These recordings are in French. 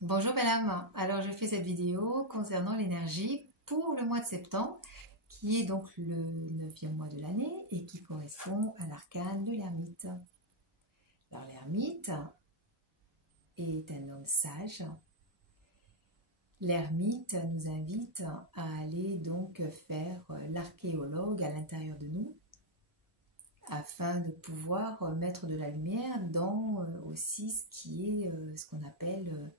Bonjour belle âme, alors je fais cette vidéo concernant l'énergie pour le mois de septembre qui est donc le 9e mois de l'année et qui correspond à l'arcane de l'ermite. Alors l'ermite est un homme sage. L'ermite nous invite à aller donc faire l'archéologue à l'intérieur de nous afin de pouvoir mettre de la lumière dans aussi ce qui est ce qu'on appelle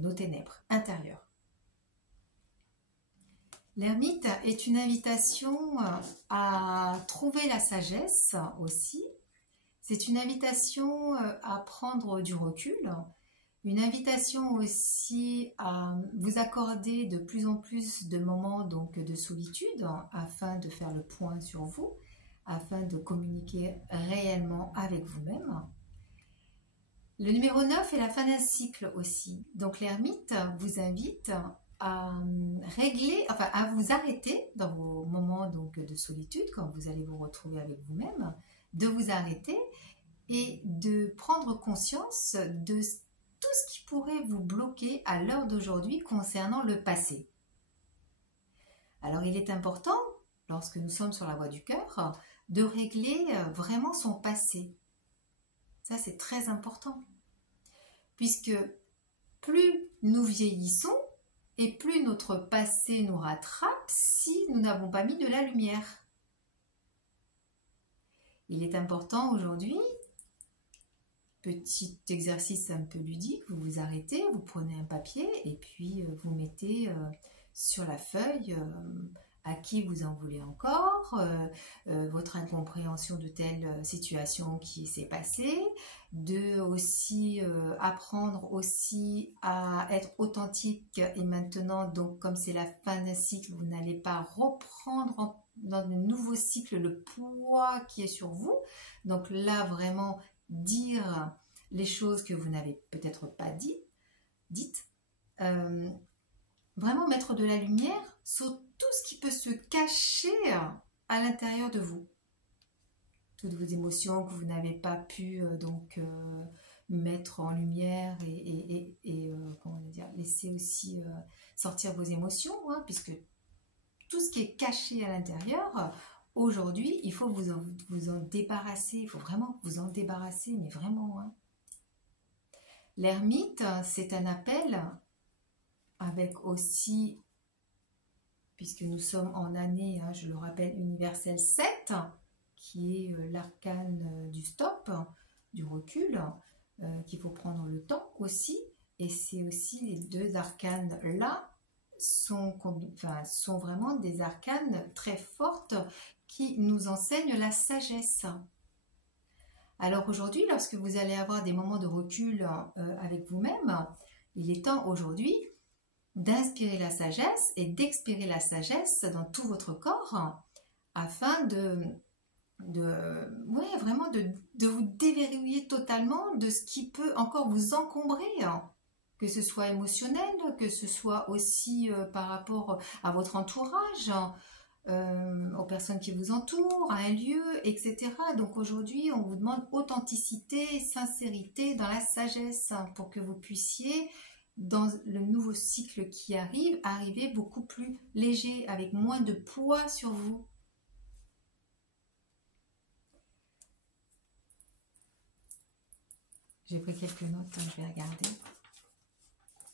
nos ténèbres intérieures. L'ermite est une invitation à trouver la sagesse aussi. C'est une invitation à prendre du recul, une invitation aussi à vous accorder de plus en plus de moments donc de solitude afin de faire le point sur vous, afin de communiquer réellement avec vous-même. Le numéro 9 est la fin d'un cycle aussi. Donc l'ermite vous invite à régler, enfin à vous arrêter dans vos moments donc de solitude, quand vous allez vous retrouver avec vous-même, de vous arrêter et de prendre conscience de tout ce qui pourrait vous bloquer à l'heure d'aujourd'hui concernant le passé. Alors il est important, lorsque nous sommes sur la voie du cœur, de régler vraiment son passé. Ça, c'est très important. Puisque plus nous vieillissons et plus notre passé nous rattrape si nous n'avons pas mis de la lumière. Il est important aujourd'hui, petit exercice un peu ludique, vous vous arrêtez, vous prenez un papier et puis vous mettez sur la feuille à qui vous en voulez encore, votre incompréhension de telle situation qui s'est passée, de aussi apprendre aussi à être authentique et maintenant, donc comme c'est la fin d'un cycle, vous n'allez pas reprendre dans de nouveaux cycles le poids qui est sur vous. Donc là, vraiment dire les choses que vous n'avez peut-être pas dites. Vraiment mettre de la lumière sur tout ce qui peut se cacher à l'intérieur de vous. Toutes vos émotions que vous n'avez pas pu mettre en lumière et comment dire, laisser aussi sortir vos émotions, hein, puisque tout ce qui est caché à l'intérieur, aujourd'hui, il faut vous en débarrasser. Il faut vraiment vous en débarrasser, mais vraiment. Hein. L'ermite, c'est un appel avec aussi, puisque nous sommes en année, hein, je le rappelle, universelle 7, qui est l'arcane du stop, du recul, qu'il faut prendre le temps aussi. Et c'est aussi les deux arcanes-là sont vraiment des arcanes très fortes qui nous enseignent la sagesse. Alors aujourd'hui, lorsque vous allez avoir des moments de recul avec vous-même, il est temps aujourd'hui d'inspirer la sagesse et d'expirer la sagesse dans tout votre corps afin vraiment de vous déverrouiller totalement de ce qui peut encore vous encombrer, hein. Que ce soit émotionnel, que ce soit aussi par rapport à votre entourage, aux personnes qui vous entourent, à un lieu, etc. Donc aujourd'hui, on vous demande authenticité, sincérité dans la sagesse pour que vous puissiez, dans le nouveau cycle qui arrive, arriver beaucoup plus léger, avec moins de poids sur vous. J'ai pris quelques notes, hein, je vais regarder.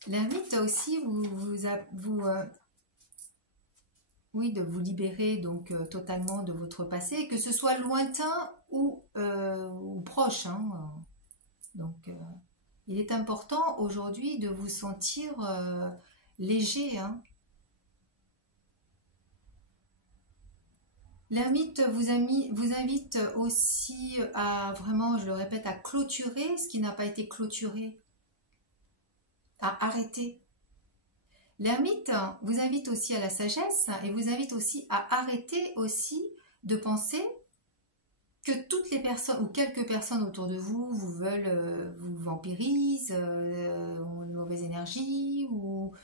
L'ermite aussi oui, de vous libérer donc totalement de votre passé, que ce soit lointain ou proche. Hein. Donc, il est important aujourd'hui de vous sentir léger. Hein. L'ermite vous invite aussi à vraiment, je le répète, à clôturer ce qui n'a pas été clôturé, à arrêter. L'ermite vous invite aussi à la sagesse et vous invite aussi à arrêter aussi de penser que toutes les personnes ou quelques personnes autour de vous vous veulent, vous vampirisent, ont une mauvaise énergie ou...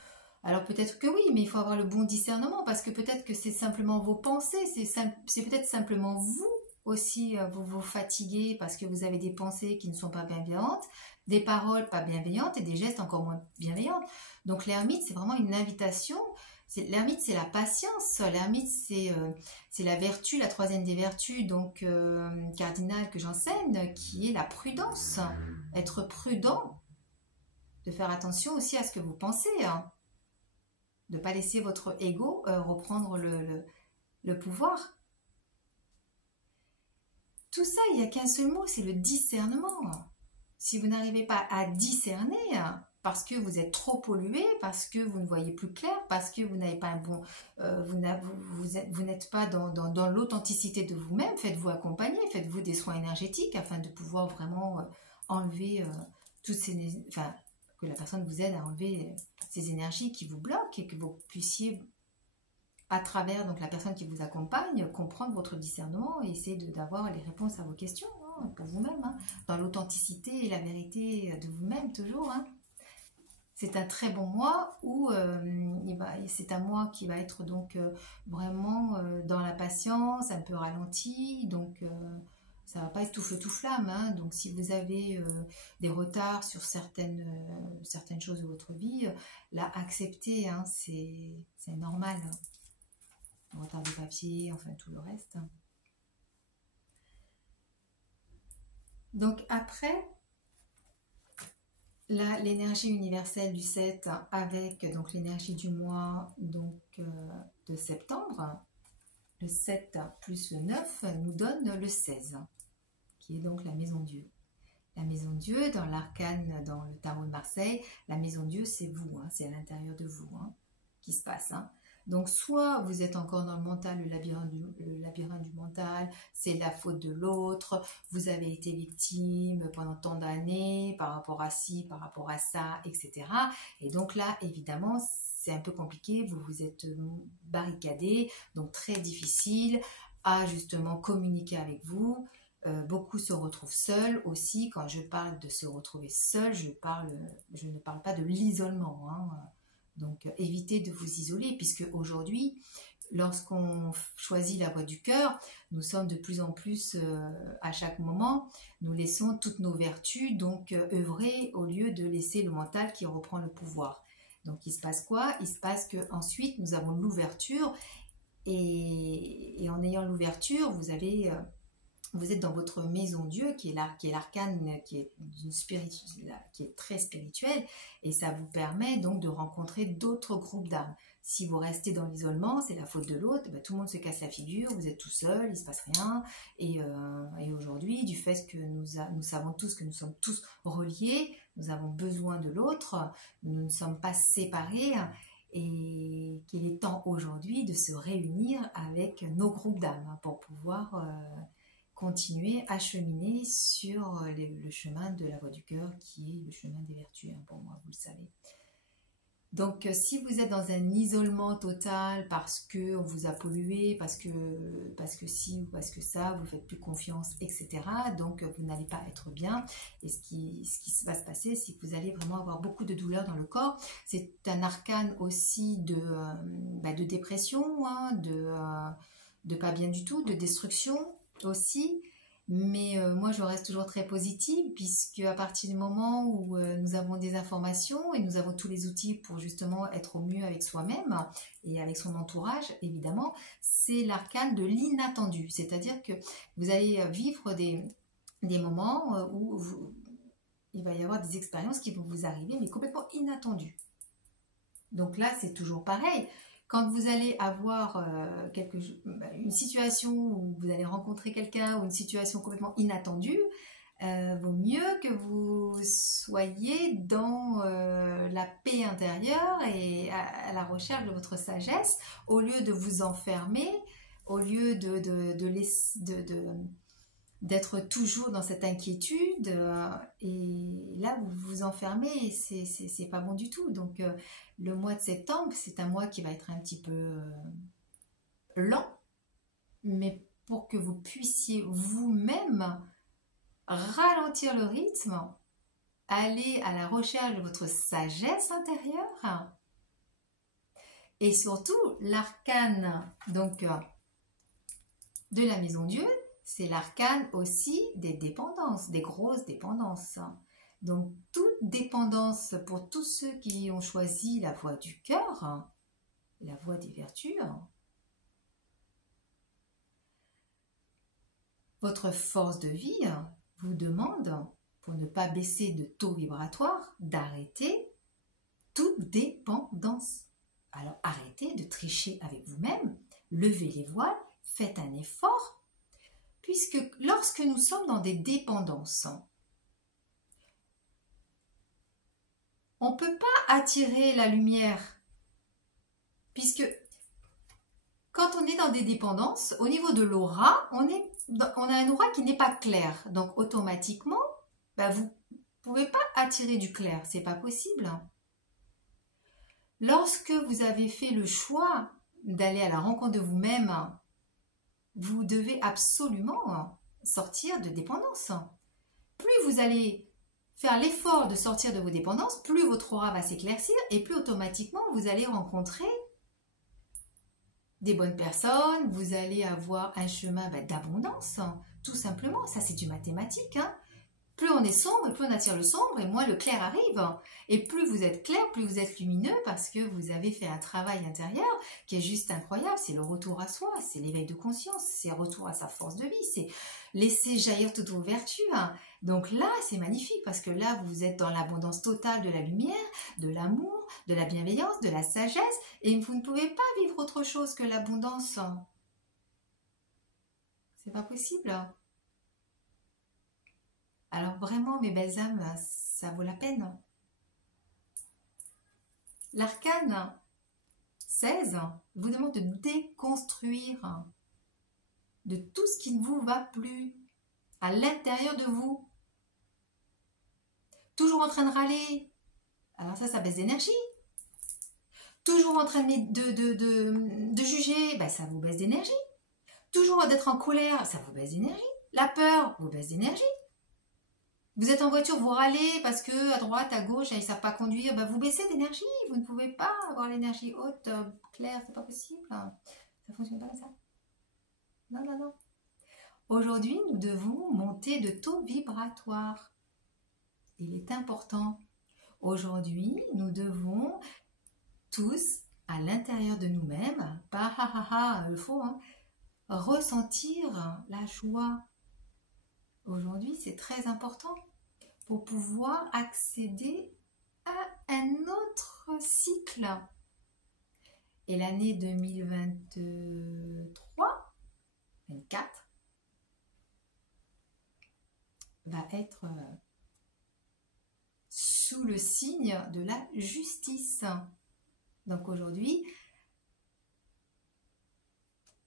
Alors peut-être que oui, mais il faut avoir le bon discernement parce que peut-être que c'est simplement vos pensées, c'est peut-être simplement vous aussi vous vous fatiguez parce que vous avez des pensées qui ne sont pas bienveillantes, des paroles pas bienveillantes et des gestes encore moins bienveillants. Donc l'ermite, c'est vraiment une invitation. L'ermite, c'est la patience. L'ermite, c'est la vertu, la troisième des vertus, donc cardinale que j'enseigne, qui est la prudence. Être prudent, de faire attention aussi à ce que vous pensez, hein. De ne pas laisser votre ego reprendre le pouvoir. Tout ça, il n'y a qu'un seul mot, c'est le discernement. Si vous n'arrivez pas à discerner, parce que vous êtes trop pollué, parce que vous ne voyez plus clair, parce que vous n'avez pas un bon, vous n'êtes pas dans l'authenticité de vous-même, faites-vous accompagner, faites-vous des soins énergétiques afin de pouvoir vraiment enlever toutes ces, enfin, que la personne vous aide à enlever ces énergies qui vous bloquent et que vous puissiez, à travers donc la personne qui vous accompagne, comprendre votre discernement et essayer d'avoir les réponses à vos questions, hein, pour vous-même, hein, dans l'authenticité et la vérité de vous-même toujours, hein. C'est un très bon mois où c'est un mois qui va être donc vraiment dans la patience, un peu ralenti, donc ça va pas être tout feu tout flamme, hein. Donc si vous avez des retards sur certaines choses de votre vie, là acceptez, hein, c'est normal, hein. Retard de papier, enfin tout le reste. Donc après, là, l'énergie universelle du 7 avec donc l'énergie du mois donc, de septembre, le 7 plus le 9 nous donne le 16, qui est donc la maison Dieu. La maison Dieu, dans l'arcane, dans le tarot de Marseille, la maison Dieu, c'est vous, hein, c'est à l'intérieur de vous, hein, qui se passe, hein. Donc, soit vous êtes encore dans le mental, le labyrinthe du mental, c'est la faute de l'autre, vous avez été victime pendant tant d'années par rapport à ci, par rapport à ça, etc. Et donc là, évidemment, c'est un peu compliqué, vous vous êtes barricadé, donc très difficile à justement communiquer avec vous. Beaucoup se retrouvent seuls aussi. Quand je parle de se retrouver seul, je ne parle pas de l'isolement, hein. Donc, évitez de vous isoler, puisque aujourd'hui, lorsqu'on choisit la voie du cœur, nous sommes de plus en plus, à chaque moment, nous laissons toutes nos vertus donc œuvrer au lieu de laisser le mental qui reprend le pouvoir. Donc, il se passe quoi? Il se passe qu'ensuite, nous avons l'ouverture, et en ayant l'ouverture, vous êtes dans votre maison Dieu, qui est l'arcane, qui est très spirituelle, et ça vous permet donc de rencontrer d'autres groupes d'âmes. Si vous restez dans l'isolement, c'est la faute de l'autre, tout le monde se casse la figure, vous êtes tout seul, il ne se passe rien, et aujourd'hui, du fait que nous savons tous que nous sommes tous reliés, nous avons besoin de l'autre, nous ne sommes pas séparés, et qu'il est temps aujourd'hui de se réunir avec nos groupes d'âmes pour pouvoir continuer à cheminer sur le chemin de la voie du cœur, qui est le chemin des vertus, hein, pour moi, vous le savez. Donc, si vous êtes dans un isolement total parce qu'on vous a pollué, parce que si ou parce que ça, vous ne faites plus confiance, etc., donc vous n'allez pas être bien. Et ce qui va se passer, c'est que vous allez vraiment avoir beaucoup de douleurs dans le corps. C'est un arcane aussi de dépression, hein, de pas bien du tout, de destruction aussi, mais moi je reste toujours très positive, puisque à partir du moment où nous avons des informations et nous avons tous les outils pour justement être au mieux avec soi-même et avec son entourage, évidemment, c'est l'arcane de l'inattendu, c'est-à-dire que vous allez vivre des moments où il va y avoir des expériences qui vont vous arriver, mais complètement inattendues. Donc là, c'est toujours pareil. Quand vous allez avoir une situation où vous allez rencontrer quelqu'un ou une situation complètement inattendue, vaut mieux que vous soyez dans la paix intérieure et à la recherche de votre sagesse, au lieu de vous enfermer, au lieu d'être toujours dans cette inquiétude, et là vous vous enfermez et c'est pas bon du tout. Donc le mois de septembre, c'est un mois qui va être un petit peu lent, mais pour que vous puissiez vous-même ralentir le rythme, aller à la recherche de votre sagesse intérieure, et surtout l'arcane donc de la maison Dieu, c'est l'arcane aussi des dépendances, des grosses dépendances. Donc, toute dépendance pour tous ceux qui ont choisi la voie du cœur, la voie des vertus, votre force de vie vous demande, pour ne pas baisser de taux vibratoire, d'arrêter toute dépendance. Alors arrêtez de tricher avec vous-même, levez les voiles, faites un effort, puisque lorsque nous sommes dans des dépendances, on ne peut pas attirer la lumière, puisque quand on est dans des dépendances, au niveau de l'aura, on a un aura qui n'est pas clair. Donc automatiquement, vous ne pouvez pas attirer du clair, c'est pas possible. Lorsque vous avez fait le choix d'aller à la rencontre de vous-même, vous devez absolument sortir de dépendance. Plus vous allez faire l'effort de sortir de vos dépendances, plus votre aura va s'éclaircir et plus automatiquement vous allez rencontrer des bonnes personnes, vous allez avoir un chemin d'abondance, tout simplement. Ça, c'est du mathématique. Plus on est sombre, plus on attire le sombre et moins le clair arrive. Et plus vous êtes clair, plus vous êtes lumineux parce que vous avez fait un travail intérieur qui est juste incroyable. C'est le retour à soi, c'est l'éveil de conscience, c'est le retour à sa force de vie, c'est laisser jaillir toutes vos vertus. Donc là, c'est magnifique parce que là, vous êtes dans l'abondance totale de la lumière, de l'amour, de la bienveillance, de la sagesse et vous ne pouvez pas vivre autre chose que l'abondance. C'est pas possible. Alors vraiment, mes belles âmes, ça vaut la peine. L'arcane 16 vous demande de déconstruire de tout ce qui ne vous va plus à l'intérieur de vous. Toujours en train de râler, alors ça baisse d'énergie. Toujours en train de juger, ça vous baisse d'énergie. Toujours d'être en colère, ça vous baisse d'énergie. La peur vous baisse d'énergie. Vous êtes en voiture, vous râlez parce que à droite, à gauche, ils ne savent pas conduire. Vous baissez d'énergie. Vous ne pouvez pas avoir l'énergie haute, claire. C'est pas possible. Ça ne fonctionne pas comme ça. Non, non, non. Aujourd'hui, nous devons monter de taux vibratoire. Il est important. Aujourd'hui, nous devons tous, à l'intérieur de nous-mêmes, pas le faux, ressentir la joie. Aujourd'hui, c'est très important pour pouvoir accéder à un autre cycle. Et l'année 2023-24 va être sous le signe de la justice. Donc aujourd'hui,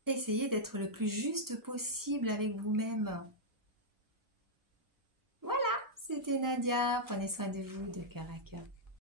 essayez d'être le plus juste possible avec vous-même. C'était Nadia, prenez soin de vous de cœur à cœur.